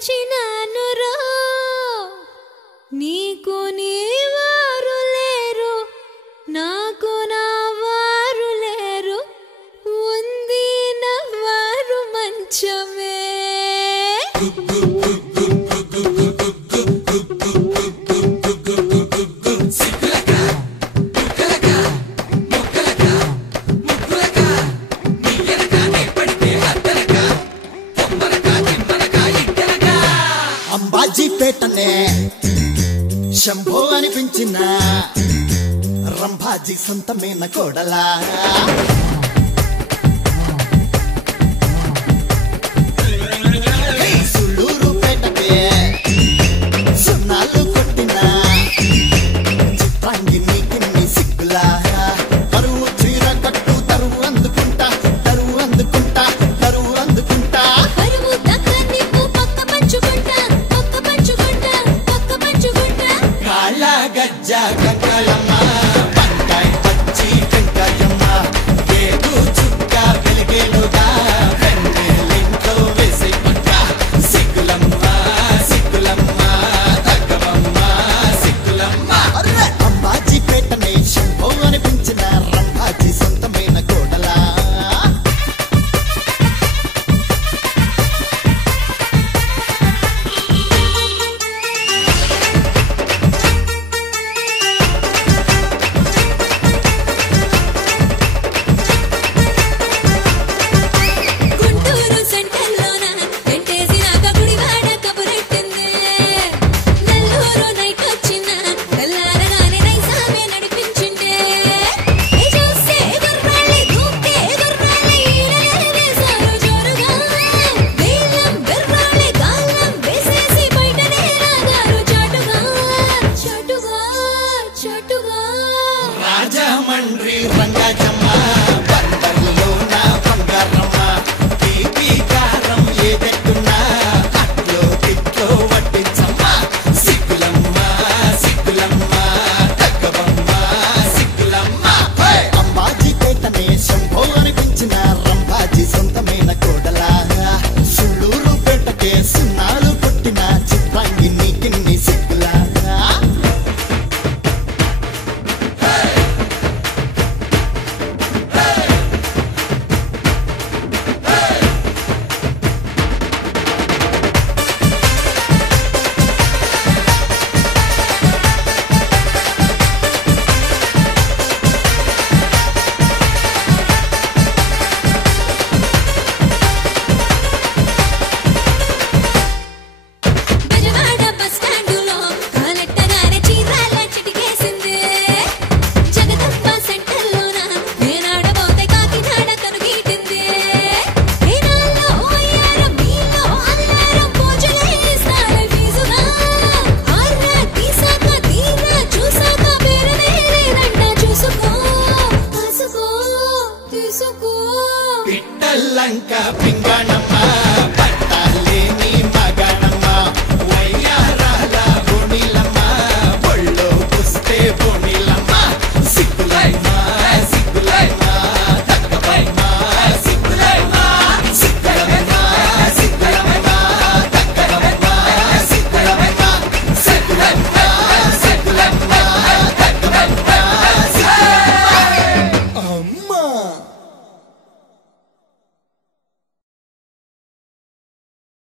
వచ్చినానురో నీకు నీవారు లేరు నాకు నావారు లేరు ఉంది నవ్వారు మంచమే అంబాజీపేటనే శంభో అనిపించిన రంభాజీ సొంతమైన కోడలా సుళ్ళూరు పేటకే సున్నాలు కొట్టిన చిత్రాంగి నీకిన్ని సిగ్గులా పరువు చీర కట్టు తరువు అందుకుంటా తరువు అందుకుంటా తరువు అందుకుంటా గజ్జ కంకళమ్మ పంకాయ పచ్చి కంకాయమ్మ ఏడు చుక్క వెలిగేలుగా వెన్నెలింట్లో వేసే పక్క సిగ్గులమ్మ సిగ్గులమ్మ తగ్గవమ్మ సిగ్గులమ్మ అంబాజీపేటనే శంభో అనిపించిన రంభాజీ సొంతమైన కోడలా రాజమండ్రి రంగాజమ్మ బందర్లోన బంగారమ్మ తీపి కారం ఏదెట్టున్నా అట్లో తిట్లో వడ్డించమ్మ సిగ్గులమ్మ సిగ్గులమ్మ తగ్గవమ్మ సిగ్గులమ్మ అంబాజీపేటనే శంభో అనిపించిన రంభాజీ సొంతమైన కోడలా సుళ్ళూరు పేటకే